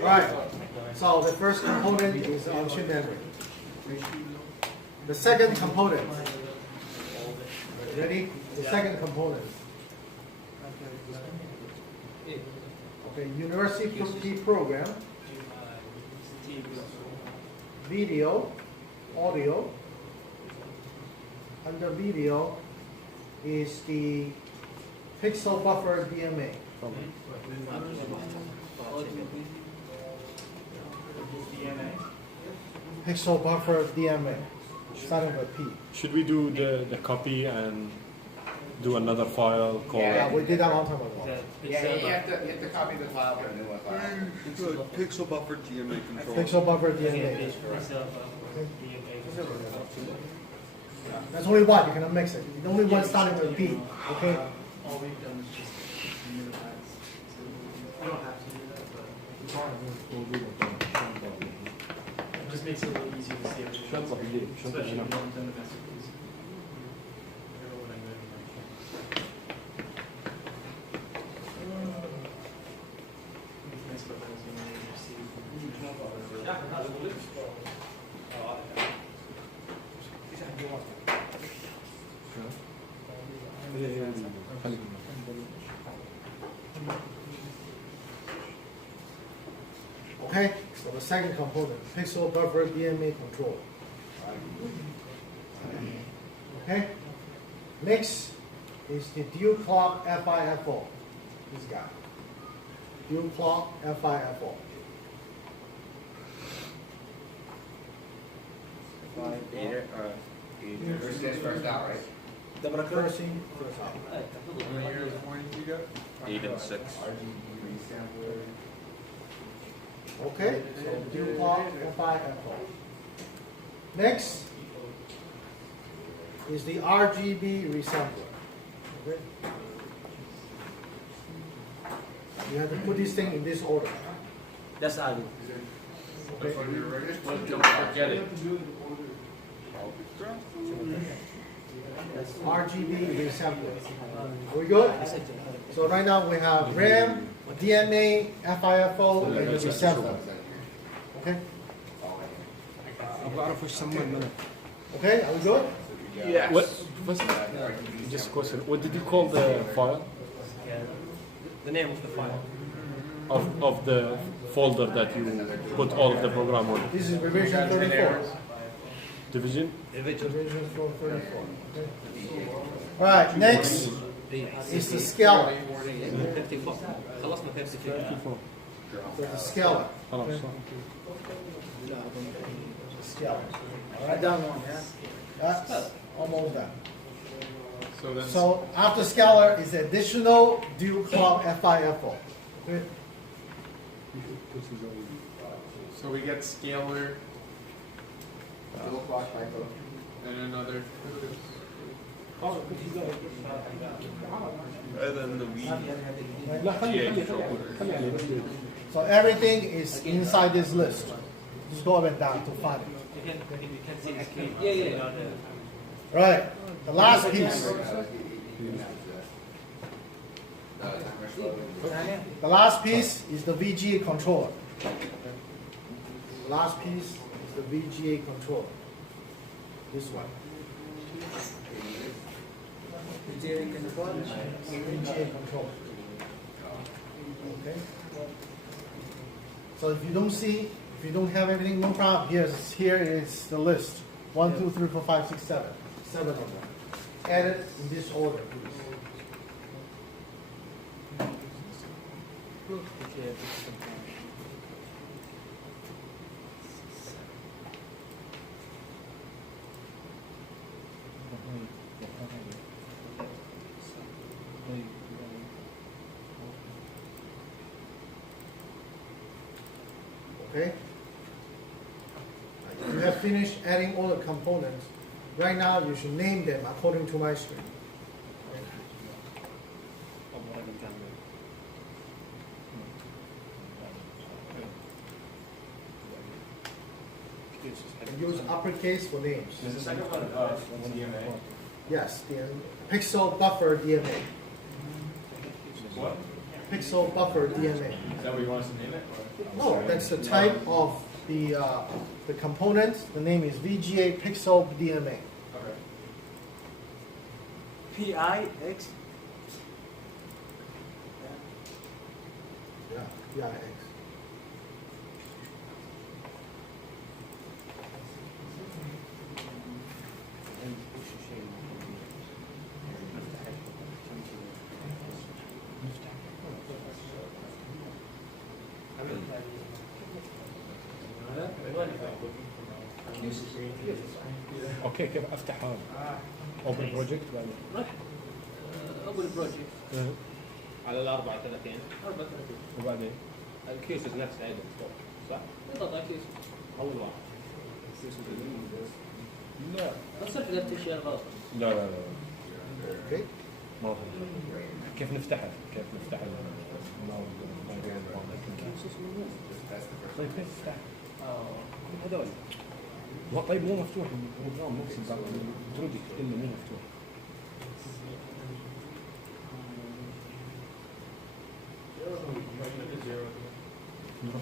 Right. So the first component is on-chip memory. The second component. Ready? The second component. Okay, university program. Video, audio. Under video is the pixel buffer DMA. Pixel buffer DMA, starting with P. Should we do the copy and do another file called? Yeah, we did that a long time ago. Yeah, you have to copy the file for a new one file. Pixel buffer DMA control. Pixel buffer DMA. There's only one, you cannot mix it. There's only one starting with P. Okay? All we've done is just minimize. You don't have to do that, but it just makes it a little easier to see everything. Especially if you haven't done the masterpiece. I don't know what I'm doing. It's nice about those when you see. Okay, so the second component, pixel buffer DMA control. Okay, next is the dual clock FIFO. This guy, dual clock FIFO. First in, first out, right? First in, first out. 8 and 6. Okay, so dual clock FIFO. Next is the RGB resampler. Okay. You have to put this thing in this order. That's all. Okay. Don't forget it. RGB resampler. Are we good? So right now we have RAM, DMA, FIFO, and the resampler. Okay? Okay, are we good? Yes. What's just a question? What did you call the file The name of the file. of the folder that you put all of the program on? This is revision 34. Division? Revision 34. Okay. All right, next is the scalar. 54 خلصنا 54 So the scalar. خلاص. Scalar. All right, down one. That's almost done. So So after scalar is additional dual clock FIFO. Okay. So we get scalar Dual clock FIFO. and another. And then the So everything is inside this list. Just go up and down to find it. You can see the screen. Yeah. Right. The last piece. The last piece is the VGA controller. The last piece is the VGA controller. This one. VGA controller. Okay. So if you don't see, if you don't have everything, no problem. Here is the list. 1, 2, 3, 4, 5, 6, 7. 7 of them. Add it in this order, please. Okay? You have finished adding all the components. Right now, you should name them according to my screen. Use uppercase for names. Is the second one DMA? Yes, the pixel buffer DMA. What? pixel buffer DMA. Is that what you want us to name it? No, that's the type of the component. The name is VGA pixel DMA. Okay. PIX. Yeah, PIX. اوكي كيف افتح هذا؟ اوبن بروجكت بعدين روح اول بروجكت على ال 34 34 وبعدين الكيسز نفسها عندك فوق صح؟ اضغط على كيس اول واحد لا بس حذفت الاشياء الغلط لا لا لا Okay. ما في كيف نفتحها؟ كيف نفتح طيب كيف نفتح؟ هذول طيب مو مفتوح البروجرام نفسه البروجكت كله مو مفتوح نروح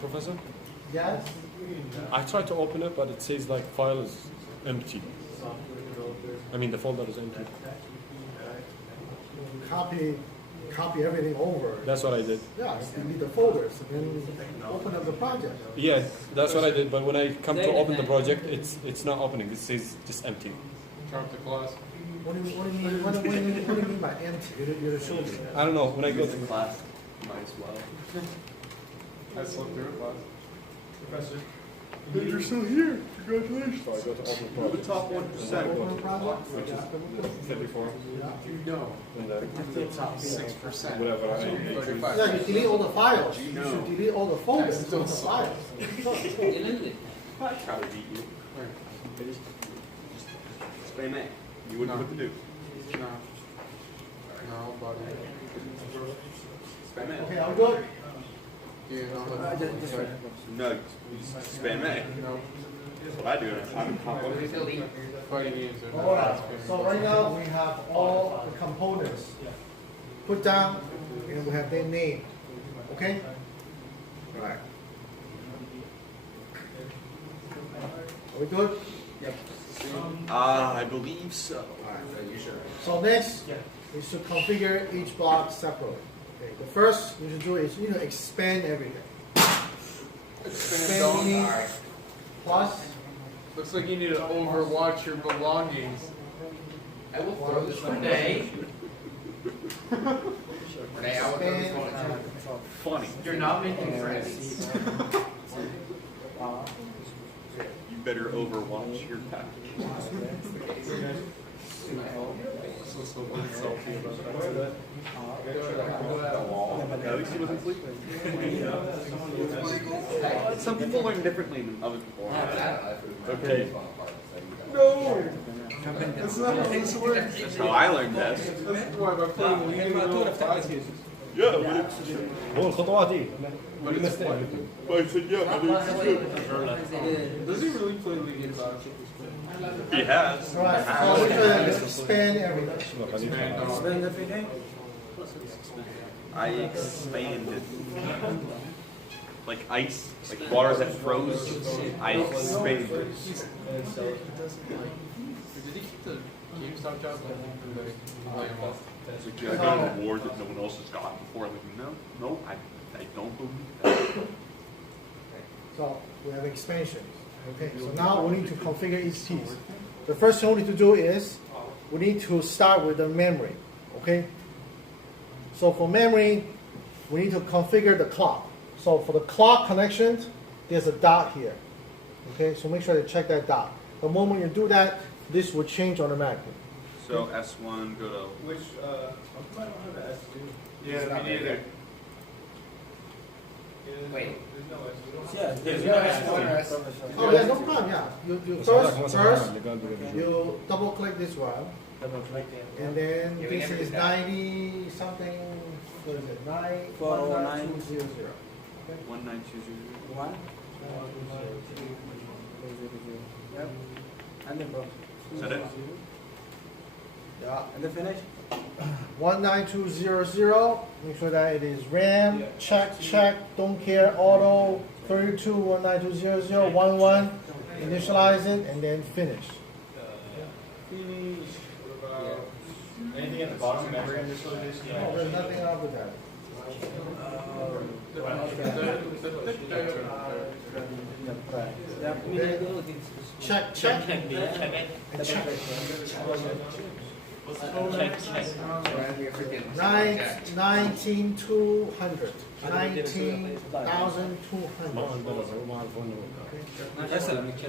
Professor? Yes. I tried to open it, but it says like file is empty. I mean, the folder is empty. Copy everything over. That's what I did. Yeah, delete the folders and then open up the project. Yeah, that's what I did. But when I come to open the project, it's not opening. It says just empty. Drop the class. What do you mean by empty? You're showing me. I don't know. When I go to class, might as well. I slipped through it, class. Professor. you're still here. Congratulations. So I go to open the project. The top 1%. Open the project? Which is 54. No. And then 6%. whatever I 35. Yeah, you delete all the files. You No. should delete all the folders That's from the still files. يلندي Probably beat you. Spam A. You wouldn't know what to do. No. No, buddy. Spam A. Okay, I'm good. Yeah, no. No. Spam A. No. That's what I do. I'm confident. Fighting games are All right. So right now we have all the components put down, and we have their name. Okay. All right. Are we good? I believe so. So next, we should configure each block separately. Okay. The first you should do is you need to expand everything. Expand meaning plus. Looks like you need to overwatch your belongings. I will throw this one Renee. Renee, I will throw this one at you. Funny. You're not making friends. You better overwatch your package. At least he wasn't sleeping. Some people learn differently than other people. Okay. No. That's not how this works. That's how I learned best. That's why by playing League Yeah, هو الخطوات دي. But it's fun. I said yeah, but Does he really play League in class? He has. All right. So we should expand everything. Expand everything I expanded. Like ice, like water that froze, I expanded. Did he keep the GameStop job? It's like, I got an award that no one else has gotten before. I'm like, no, I don't believe that. So we have expansions. Okay. So now we need to configure each piece. The first thing we need to do is we need to start with the memory. Okay. So for memory, we need to configure the clock. So for the clock connections, there's a dot here. Okay, so make sure you check that dot. The moment you do that, this will change automatically. So S1, go to. Which, I don't have the S2. Yeah, me neither. Wait. Yeah, There's no S1. Oh yeah, no problem. Yeah, you first you double click this one, and then this is 90 something what is it, 9, 409. 19200. 19200. 1. Yep. And then bro. Is that it? Yeah. And then finish. 19200, make sure that it is RAM, check, don't care, auto, 32, 19200, 11, initialize it, and then finish. Anything at the bottom ever initialization? No, there's nothing wrong with that. Check, and check. 19,200. 19,200.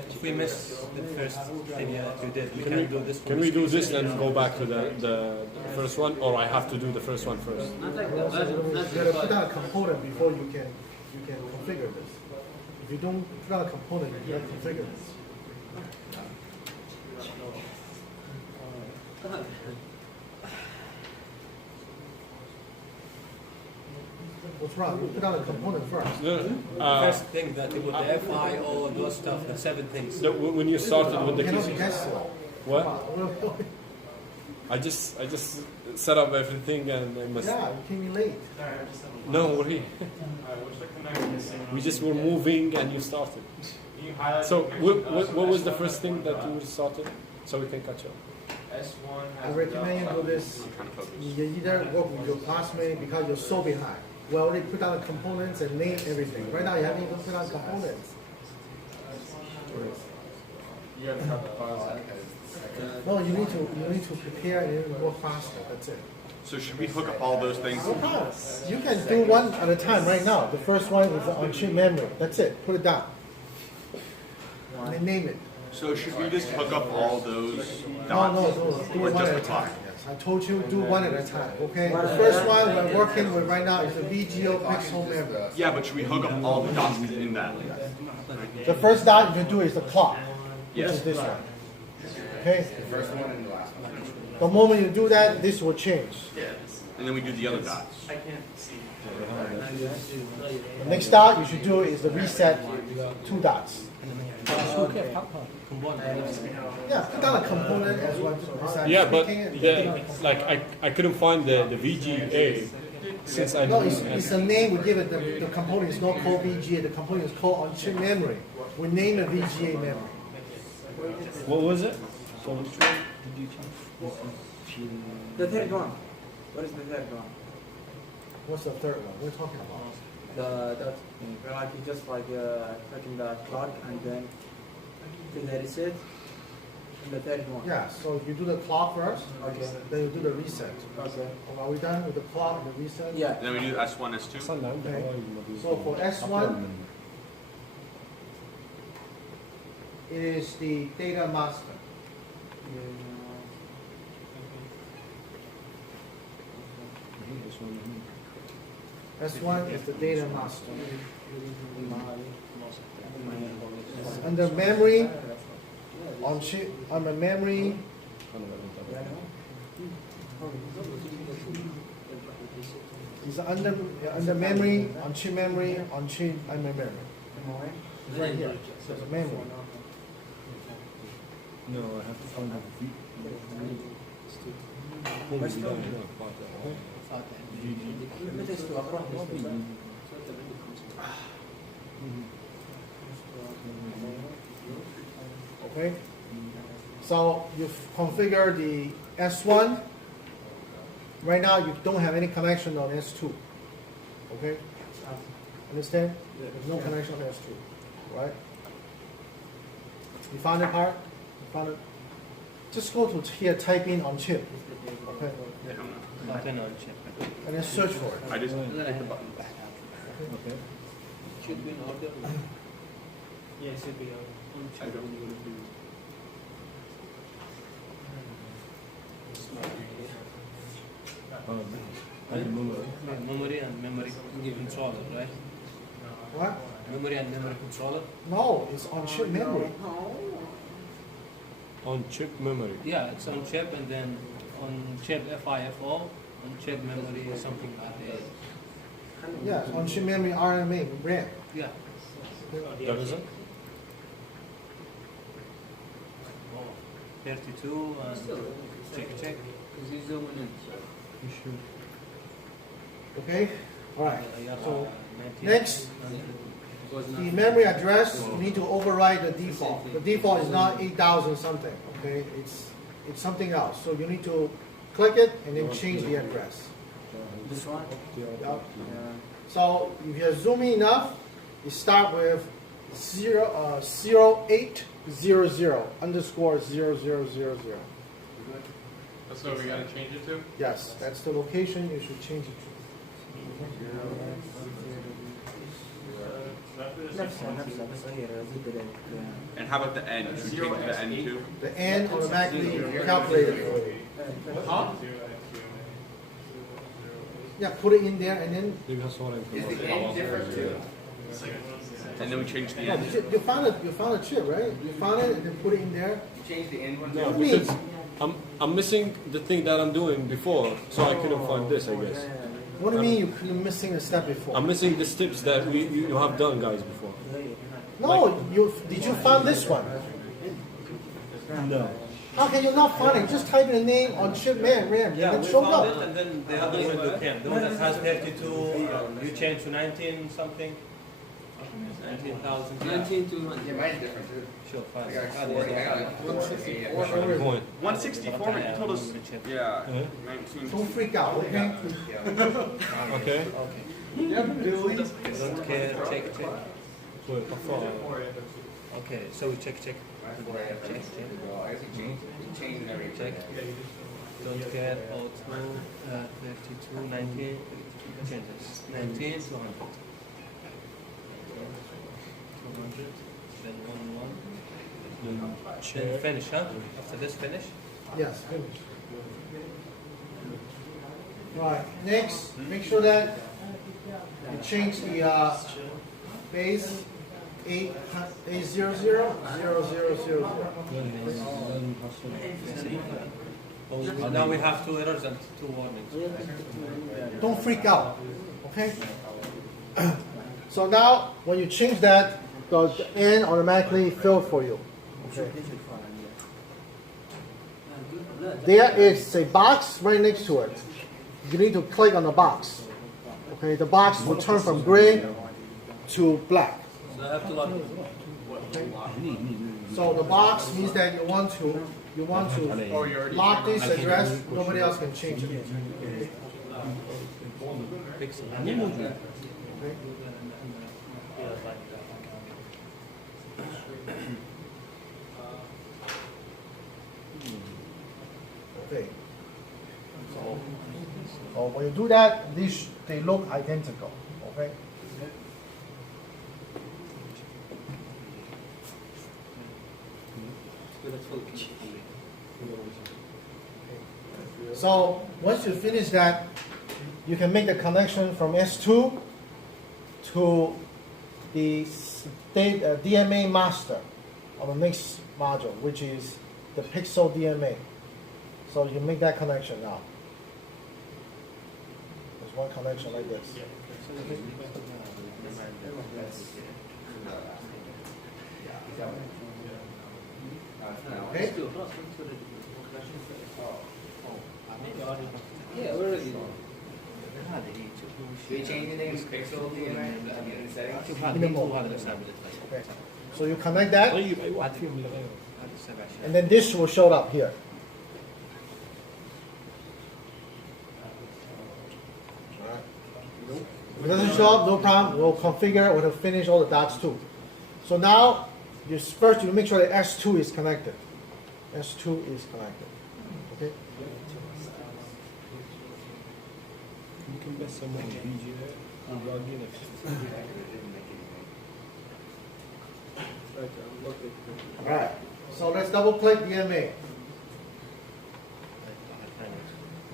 If we miss the first thing that we did, we can do this one. Can we do this and go back to the first one, or I have to do the first one first? Not like that. You gotta put down a component before you can configure this. If you don't put down a component, you can't configure this. What's wrong? You put down a component first. First thing that it would the FI, all those stuff, the 7 things. When you started with the You cannot keys, guess it. what? Come on. I just set up everything and I must. Yeah, you came in late. No worry. What's the connector missing? We just were moving and you started. Can you highlight So the what was the first thing that you started? So we can catch up. S1 I has recommend you do this. You either work with your classmate because you're so behind. We already put down the components and name everything. Right now, you haven't even put down components. You have to have the files. No, you need to prepare and then work faster. That's it. So should we hook up all those things? No problem. You can do one at a time right now. The first one is on chip memory. That's it. Put it down. And then name it. So should we just hook up all those No, dots? no, do Or one just at the a clock? time. Yes, I told you do one at a time. Okay. The first one we're working with right now is the VGO pixel memory. Yeah, but should we hook up all the dots in that? The first dot you can do is the clock, which Yes. is this one. Okay. The moment you do that, this will change. And then we do the other dots. I can't see. The next dot you should do is the reset 2 dots. Yeah, put down a component as well. Yeah, but I couldn't find the VGA since I No, didn't. it's the name we give it. The component is not called VGA. The component is called on-chip memory. We name it VGA memory. What was it? So which one did you change? The third one. What is the third one? What's the third one? We're talking about. That like you just like clicking the clock and then to the reset. And the third one. Yeah. So if you do the clock first, Okay. then you do the reset. Okay. Are we done with the clock and the reset? Yeah. And then we do S1, S2? Okay. So for S1, it is the data master. S1 is the data master. Under memory, on chip, under memory, is under memory, on chip memory, on chip and memory. It's right here. So it's memory. No, I have to find the Okay. So you've configured the S1. Right now you don't have any connection on S2. Okay? Understand? There's no connection on S2. Right? You found the part? You found it? Just go to here, type in on chip. Okay? Button on chip. And then search for it. I just hit the button. Okay? Should be in order. Yeah, it should be on I chip. don't- Memory and memory controller, right? What? Memory and memory controller. No, it's on chip memory. on chip memory. Yeah, it's on chip and then on chip FIFO Uncheck memory or something like that. Yeah, on chip memory, RMA, RAM. Yeah. That is it? Oh, 32 and check. Because you zoom in. Okay? Alright. So, 19. next, the memory address, you need to override the default. The default is not 8,000 something, okay? It's something else. So you need to click it and then change the address. This one? Yup. So if you're zooming enough, you start with 0800 underscore 0000. That's what we gotta change it to? Yes, that's the location you should change it to. And how about the N? Should we change the N too? The N automatically calculated for you. Huh? Yeah, put it in there and then Maybe that's what I'm And then we change the no, N. you found it. You found a chip, right? You found it and then put it in there. Change the N one. No, What do you mean? because I'm missing the thing that I'm doing before, so I couldn't find this, I guess. What do you mean you're missing a step before? I'm missing the steps that you have done, guys, before. No, did you find this one? No. How can you not find it? Just type in the name on chip RAM, Yeah, and we it shows found it, up. and then the other one you can. The one that has 32, you change to 19 something. 19,000. 19 to 1. Yeah, mine's different too. Sure, fine. I got 40. I got 164. Point. 164, but you told us. Yeah, 19. Don't freak out, okay? Okay. Don't care, check. Wait, Okay, so we check. Check. Don't care, O2, 32, 19, changes. 19 to 100. 200, then 1, 1. Then finish, huh? After this, finish. Yes, finish. Right, next, make sure that you change the base 800 0000. Now we have 2 errors and 2 warnings. Don't freak out, okay? So now, when you change that, the N automatically fill for you. Okay. There is a box right next to it. You need to click on the box. Okay, the box will turn from gray to black. So I have to log in. So the box means that you want to lock this address. Nobody else can change it. Okay. Okay. So when you do that, they look identical. Okay. So once you finish that, you can make the connection from S2 to the state DMA master on the next module, which is the Pixel DMA. So you can make that connection now. There's one connection like this. Okay? Yeah, we're ready. Should we change anything in Pixel DMA in the settings? Okay. So you connect that, and then this will show up here. If it doesn't show up, no problem. We'll configure, we'll finish all the dots too. So now, first you make sure that S2 is connected. S2 is connected. Okay? You can mess some more VGA and log in if Alright. So let's double click DMA.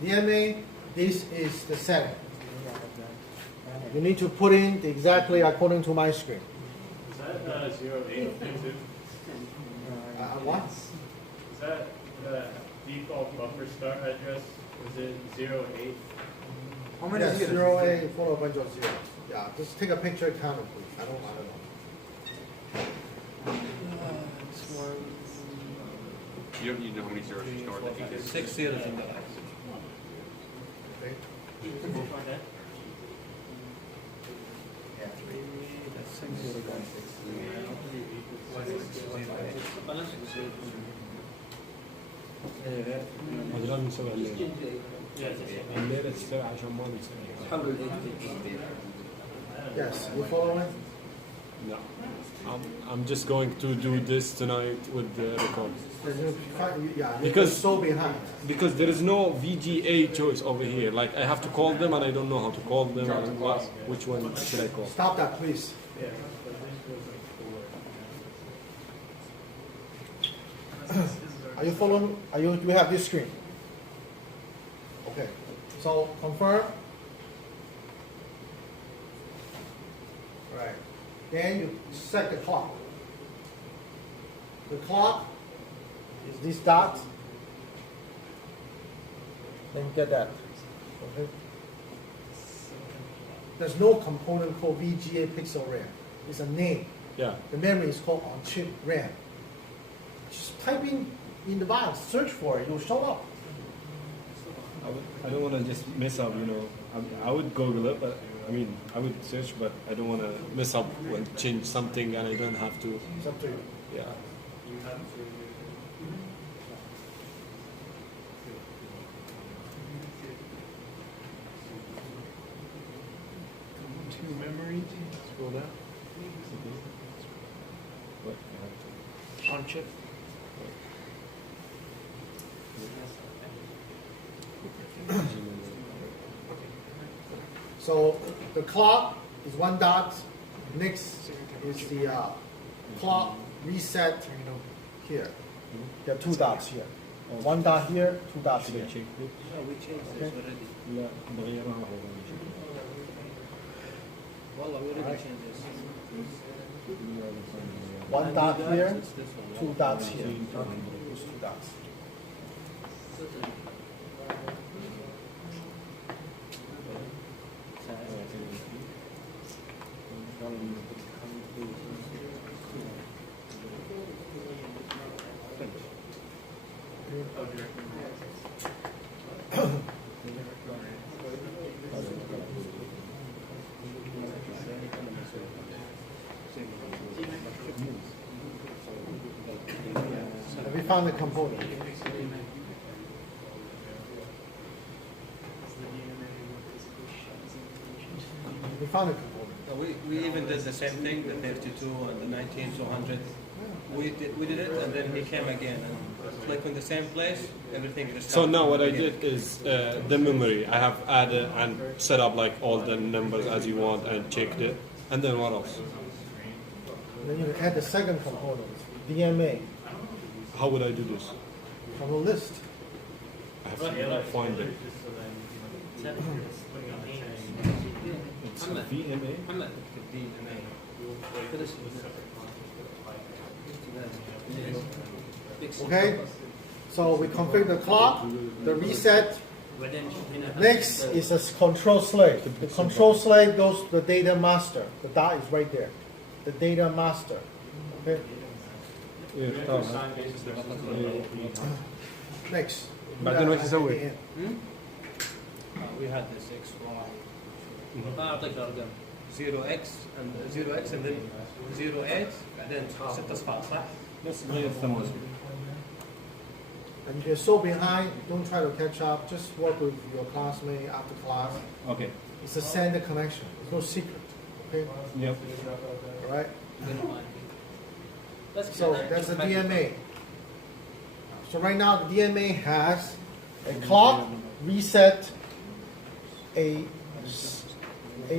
DMA, this is the setting. You need to put in exactly according to my screen. Is that 0802? What? Is that the default buffer start address Is it 08? How many Yes, zeros? 0A, followed a bunch of zeros. Yeah, just take a picture and count them, please. I don't know. This one, You don't need to know how many zeros you store in the 8 digits. 6 zeros in the last. Okay? That's 6 zeros. هذا لازم نسوي الليلة. الليلة تستوي عشان ما نسوي. حولوا ال 8 Yes, you following? No. I'm just going to do this tonight with the record. Yeah, Because- you're so behind. Because there is no VGA choice over here. Like I have to call them and I don't know how to call them and which one should I call? Stop that, please. Are you following? Do we have this screen? Okay. So confirm. Right. Then you set the clock. The clock is this dot. Then get that. Okay. There's no component called VGA pixel RAM. It's a name. Yeah. The memory is called on-chip RAM. Just type in the box, search for it, it'll show up. I don't want to just mess up, you know. I would Google it, but I mean, I would search, but I don't want to mess up when change something and I don't have to. It's up to you. Yeah. To memory. Scroll down. What? On chip. So the clock is one dot. Next is the clock reset here. There are two dots here. One dot here, two dots here. No, we changed this already. لا بغيرها هو Wallah, we already changed this. One dot here, It's this one. two dots here. Those two dots. Have we found the component? We found the component. No, we even did the same thing, the 32 and the 19, 200. We did it, and then he came again and click on the same place, everything just. So started now from what the I beginning. did is the memory. I have added and set up like all the numbers as you want and checked it. And then what else? Then you add the second component, DMA, How would I do this? from the list. I have to find it. It's VMA. محمد اكتب دي Okay? So we configure the clock, the reset. Next is a control slave. The control slave goes to the data master. The dot is right there. The data master. Okay? Next. بعدين وش يسوي؟ We had this X, Y. ما أعطيك الأرقام. 0x and 0x and then 08 بعدين 6 أصفار صح؟ بس غير الثمانية. And if you're so behind, don't try to catch up. Just work with your classmate after class. Okay. It's a standard connection. There's no secret. Okay? Yep. All right? So that's the DMA. So right now the DMA has a clock, reset, a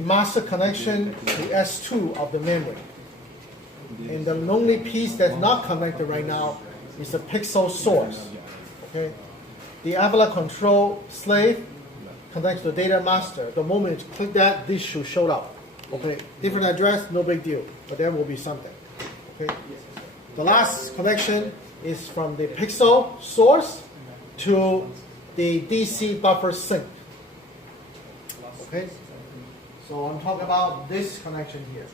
master connection to S2 of the memory. And the only piece that's not connected right now is a pixel source. Okay? The Avila control slave connects to the data master. The moment you click that, this should show up. Okay? Different address, no big deal. But there will be something. Okay? The last connection is from the pixel source to the DC buffer sink. Okay? So I'm talking about this connection here.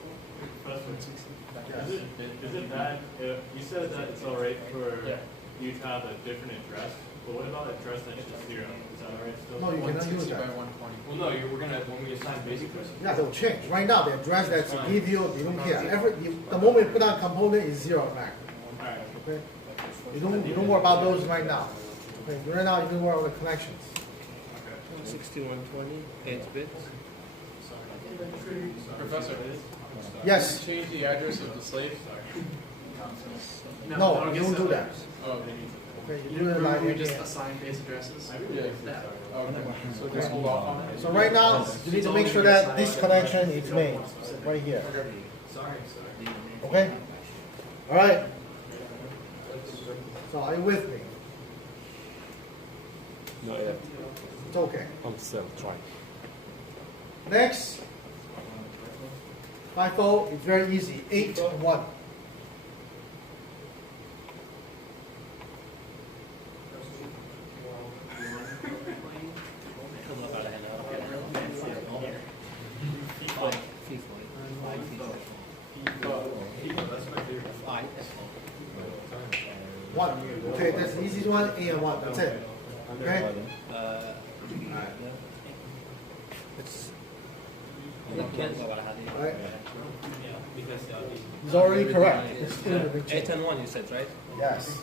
Is it that, you said that it's all right for you to have a different address, but what about address that's just 0? Is that all right still? No, you cannot use that. Well, no, we're gonna, when we assign basic addresses. Yeah, they'll change. Right now, the address that's give you, you don't care. The moment you put on component is 0 back. Alright. Okay? You don't worry about those right now. Okay? Right now, you don't worry about the connections. 6120, 8 bits. Professor, Yes. change the address of the slave? No, you don't do that. Oh, they need Okay, you do it like we just again. assign base addresses. to. Yeah. Okay. So just hold off on it? So right now, you need to make sure that this connection is made right here. Okay? All right. So are you with me? Not yet. It's okay. I'm still trying. Next, FIFO is very easy. 8 and 1. One. Okay, that's the easiest one. 8 and 1. That's it. Okay. Right. It's already correct. It's still a big 8 change. and 1 you said, right? Yes.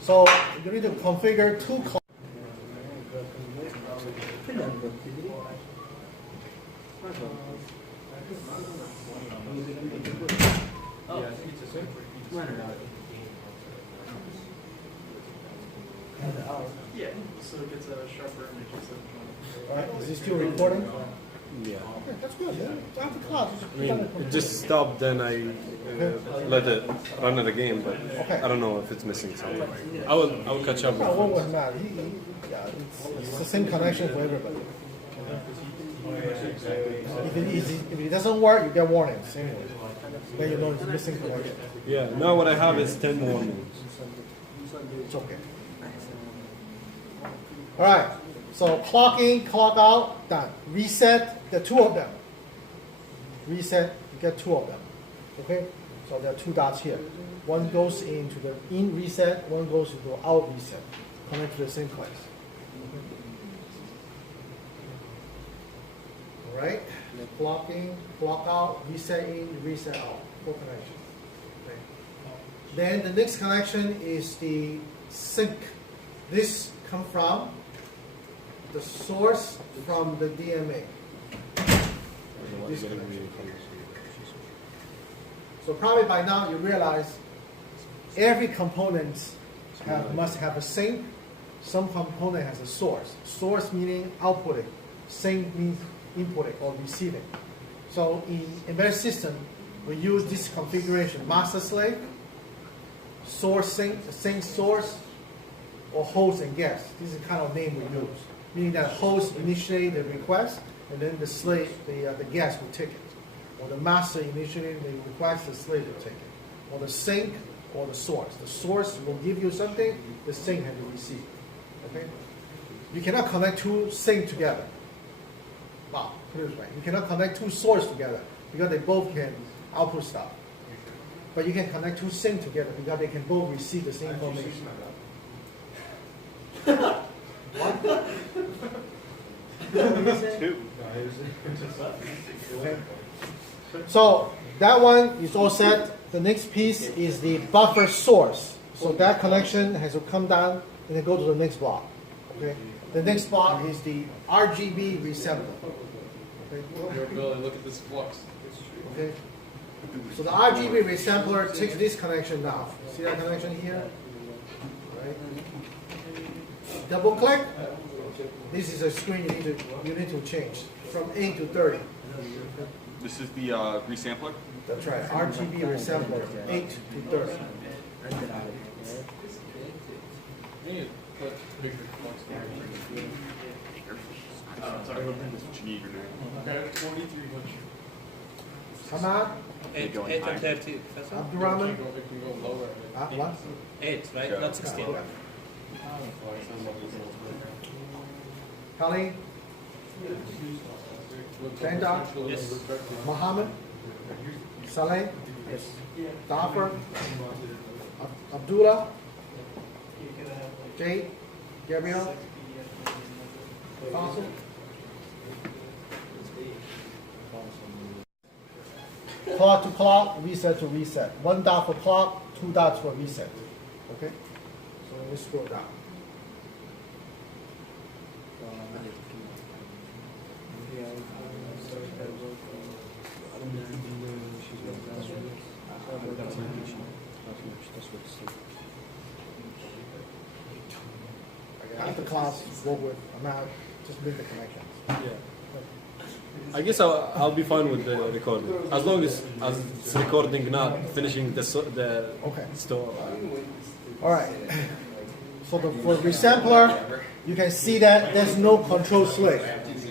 So you need to configure two. Yeah, so it gets a sharper image instead of All right. Is this still recording? Yeah. Okay, that's good. Yeah. After class, I mean, it just stopped, then I let it run it again, but I don't know if it's missing something. I will catch up No, what with was matter? Yeah, it's the same connection for everybody. If it doesn't work, you get warnings anyway. Then you know it's missing connection. Yeah, now what I have is 10 more moves. It's okay. All right. So clock in, clock out, done. Reset, the two of them. Reset, you get two of them. Okay? So there are two dots here. One goes into the in reset, one goes into the out reset. Connect to the same place. All right? Clock in, clock out, reset in, reset out. Four connections. Okay. Then the next connection is the sync. This comes from the source from the DMA. This connection. So probably by now you realize every component must have a sink. Some component has a source. Source meaning outputting. Sink means inputting or receiving. So in embedded system, we use this configuration: master slave, source sink, sink source, or host and guest. This is the kind of name we use. Meaning that host initiate the request, and then the slave, the guest will take it. Or the master initiate the request, the slave will take it. Or the sink, or the source. The source will give you something, the sink has to receive. Okay? You cannot connect two sink together. Wow, put it this way. You cannot connect two source together because they both can output stuff. But you can connect two sink together because they can both receive the same information. What? Okay. So that one is all set. The next piece is the buffer source. So that connection has to come down and then go to the next block. Okay. The next block is the RGB resampler. Okay. Billy, look at this flux. Okay. So the RGB resampler takes this connection now. See that connection here? Right. Double click. This is a screen you need to change from 8 to 30. This is the resampler. That's right. RGB resampler 8 to 30. You need to put bigger flux down. Sorry, that's what you need to do. Okay, 23 much. Come on. 8 going and high. 30, Professor? Abdurrahman. It can go lower. What? 8, right? Yeah. Not 16. Kali? Bandar? Yes. Muhammad? Saleh? Yes. Dafar? Abdullah? Jade? Gabriel? Fossil? Clock to clock, reset to reset. 1 dot for clock, 2 dots for reset. Okay? So let me scroll down. After class, work with amount, just make the connections. Yeah. I guess I'll be fine with the recording as long as it's recording, not finishing the Okay. store. All right. So for resampler, you can see that there's no control switch.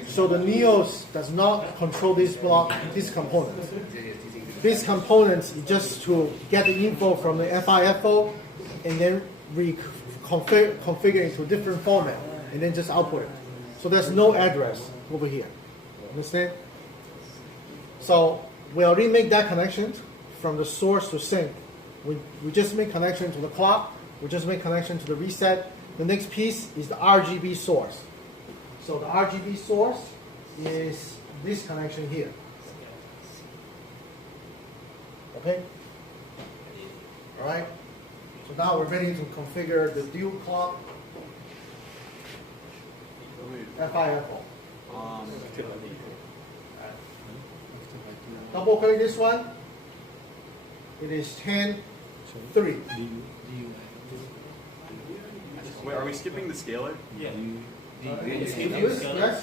So the Neos does not control this block, this component. This component is just to get the info from the FIFO and then configure into a different format and then just output it. So there's no address over here. Understand? So we already make that connection from the source to sync. We just make connection to the clock. We just make connection to the reset. The next piece is the RGB source. So the RGB source is this connection here. Okay? All right? So now we're ready to configure the dual clock FIFO. Double click this one. It is 10.3. Wait, are we skipping the scalar? Yeah. Yes, you see the scalar?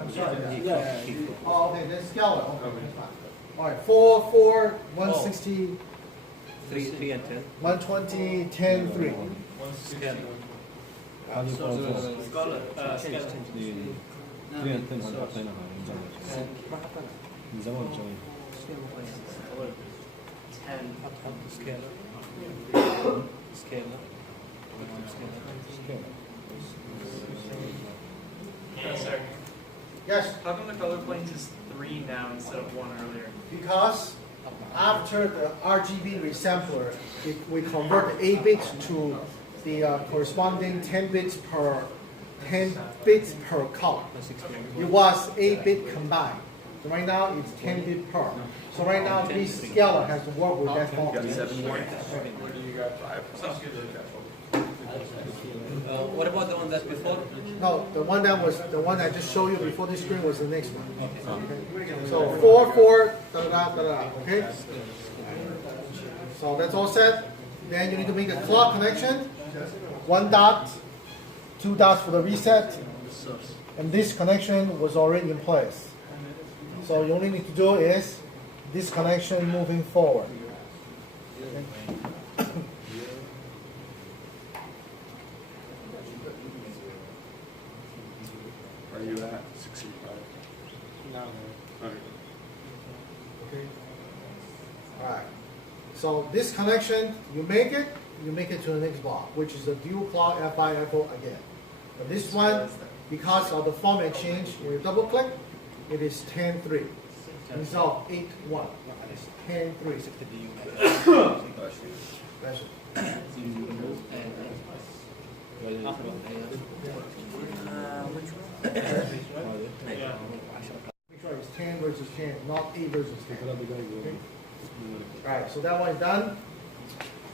I'm sorry. Yeah. Oh, okay, then scalar. Okay, that's fine. All right, 4, 4, 160, 3 and 10. 120, 10, 3. Scalar. Sir, Yes, how come the color planes is 3 now instead of 1 earlier? because after the RGB resampler, we convert the 8 bits to the corresponding 10 bits per color. It was 8 bit combined. So right now it's 10 bit per. So right now this scalar has to work with that format. 7 more. What about the one that before? No, the one I just showed you before this screen was the next one. Okay. So 4, 4, da da da da. Okay. So that's all set. Then you need to make a clock connection. 1 dot, 2 dots for the reset, and this connection was already in place. So you only need to do is this connection moving forward. Okay. Are you at 65? No. Okay. All right. So this connection, you make it to the next block, which is the dual clock FIFO again. But this one, because of the format change, when you double click, it is 10.3 instead of 8.1. It's 10.3. That's it. Make sure it's 10 versus 10, not 8 versus 10. Okay. Alright, so that one is done.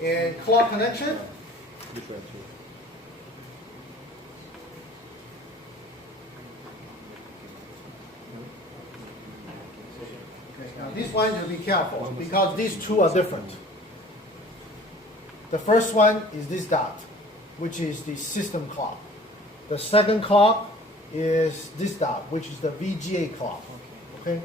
And clock connection. Okay, now this one you be careful because these two are different. The first one is this dot, which is the system clock. The second clock is this dot, which is the VGA clock. Okay?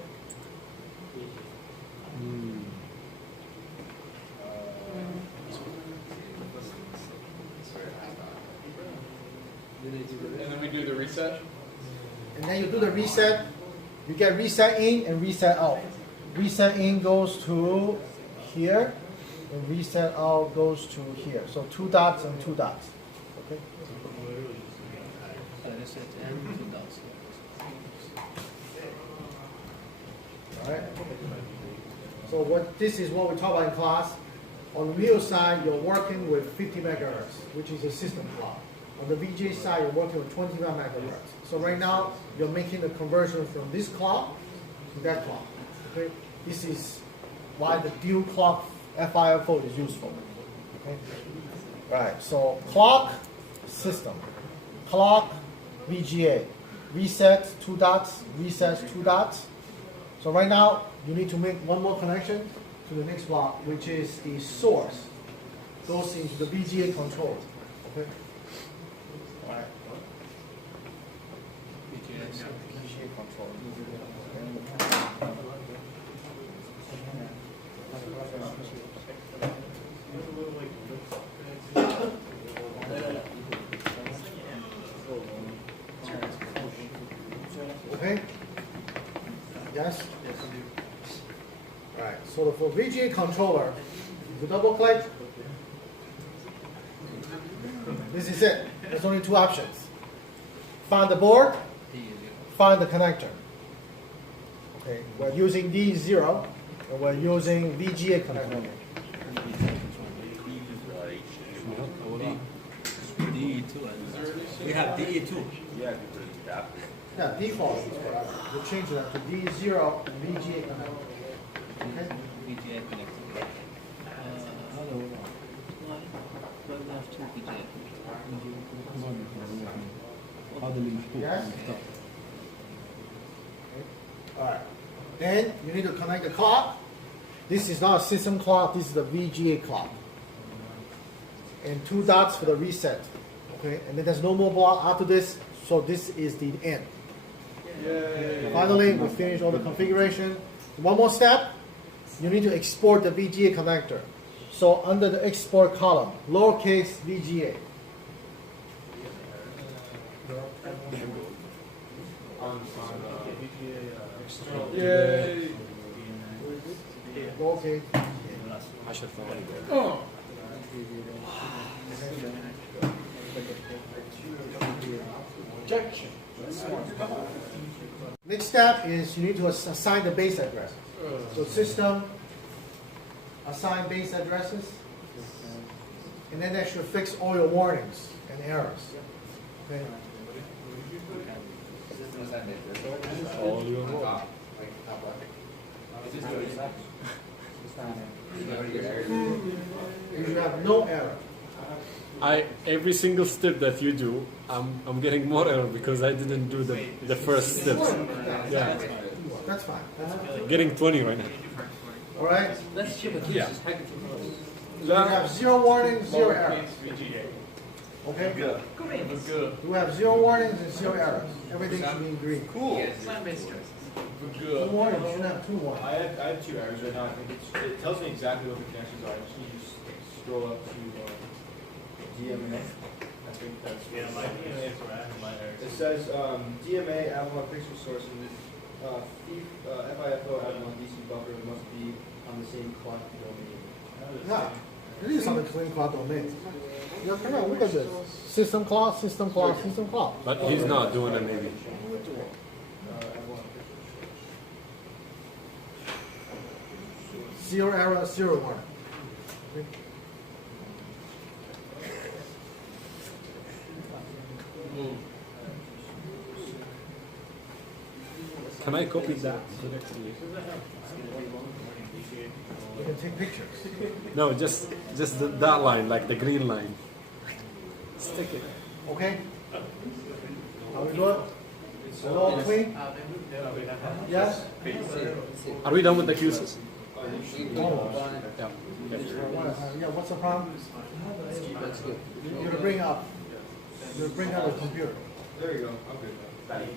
And then we do the reset. And then you do the reset. You get reset in and reset out. Reset in goes to here, and reset out goes to here. So 2 dots and 2 dots. Okay? reset and 2 dots. Alright? So this is what we talk about in class. On the Mio side, you're working with 50 megahertz, which is a system clock. On the VGA side, you're working with 21 megahertz. So right now, you're making the conversion from this clock to that clock. Okay? This is why the dual clock FIFO is useful. Okay? Right, so clock, system. Clock, VGA. Reset, 2 dots, resets, 2 dots. So right now, you need to make one more connection to the next block, which is the source. Goes into the VGA controller. Okay? All right. VGA controller. Okay? Yes? Alright, so for VGA controller, if you double click, this is it. There's only 2 options. Find the board, find the connector. Okay, we're using D0 and we're using VGA connector. DE2. We have DE2. Yeah, default is correct. You change that to D0 and VGA connector. Okay? VGA connector. But we have 2 VGA. Yes? Alright. Then you need to connect the clock. This is not a system clock, this is the VGA clock. And 2 dots for the reset. Okay, and then there's no more block after this, so this is the end. Yay. Finally, we finish all the configuration. One more step, you need to export the VGA connector. So under the export column, lowercase VGA. Yay! Okay. I should find it. Oh. Next step is you need to assign the base address. So system, assign base addresses, and then that should fix all your warnings and errors. Okay. All your work. You should have no error. Every single step that you do, I'm getting more error because I didn't do the first steps. Yeah, That's fine. getting 20 right now. All right. Let's check it. Yeah. You have 0 warnings, 0 errors. Okay. Good. You have 0 warnings and 0 errors. Everything should be in green. Cool. 2 warnings. You should have 2 warnings. I have 2 errors right now. I think it tells me exactly what the connections are. I just need to scroll up to DMA. I think that's my DMA is where I have my errors. It says DMA analog pixel source and FIFO analog DC buffer must be on the same clock domain. Yeah. It is on the clean clock domain. Yeah, come on, look at this. System clock, system clock, system clock. But he's not doing it maybe. Zero error, 0 warning. Okay. Can I copy that? You can take pictures. No, just that line, like the green line. Stick it. Okay? How we do it? All clean? Yes? Are we done with the Q's? Almost. Yeah. Yeah, what's the problem? You're gonna bring up a computer. There you go. I'm good. I have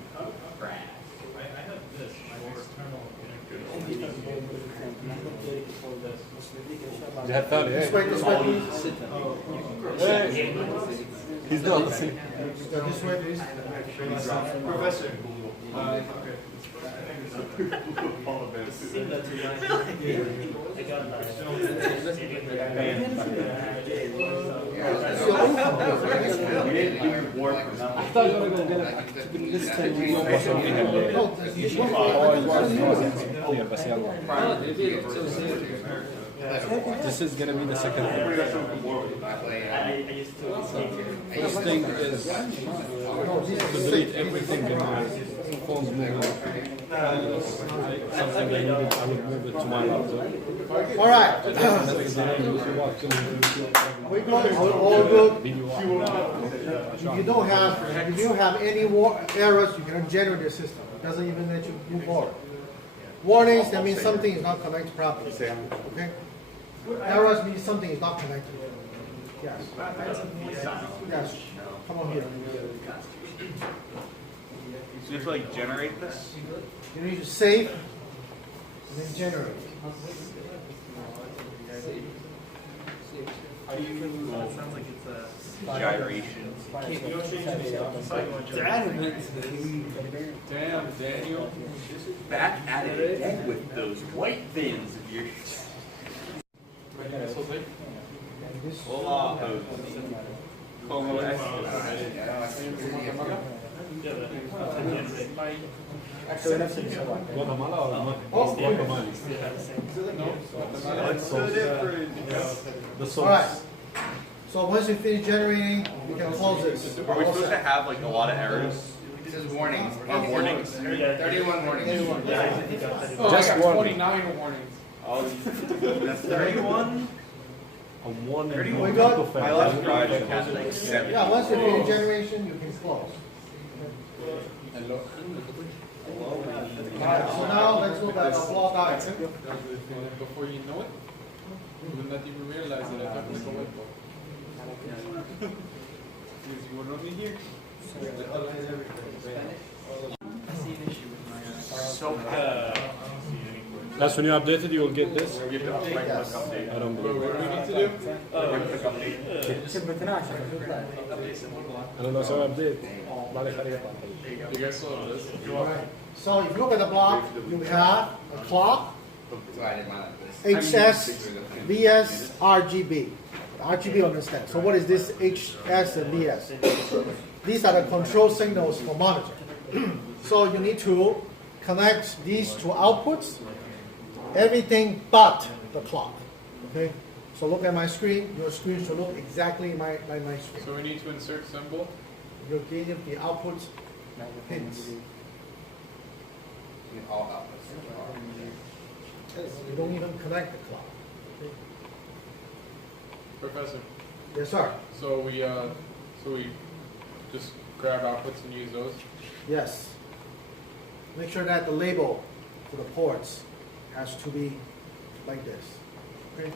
this, my external You have found This it. way, this way. He's not listening. Go this way, please. Professor. I thought you were going to get this time. Yeah, but see, this is going to be the second thing. First thing is to delete everything in my phone's moving. Something I needed, I would move it to my laptop. All right. We're going all good. If you don't have any errors, you cannot generate your system. It doesn't even let you move forward. Warnings, that means something is not connected properly. Okay? Errors means something is not connected. Yes. Yes. Come on here. So you have to like generate this? You need to save and then generate. Gyration. Damn, Daniel. Back at it again with those white fins of yours. Hola, como Guatemala or Guatemala? The All right. So once you finish generating, you can close this. Are we supposed to have like a lot of errors? This is warnings. Warnings? 31 warnings. Just warning. 29 warnings. That's 31? A one. We got My last project has like 7. yeah. Once you finish generation, you can close. Hello. So now let's look at the block diagram. Before you know it, you will not even realize that I thought it was the white bulb. Because you were only here. That's when you update it, you will get this. You have to right click update. I don't What believe do it. we need to do? Right click update. I don't know, so update. You guys saw this? All right. So if you look at the block, you have a clock, HS, VS, RGB. RGB understand. So what is this HS and VS? These are the control signals for monitor. So you need to connect these two outputs, everything but the clock. Okay? So look at my screen. Your screen should look exactly like my screen. So we need to insert symbol. You give the output pins. You don't even connect the clock. Okay? Professor. Yes, sir. So we just grab outputs and use those. Yes. Make sure that the label for the ports has to be like this. Okay?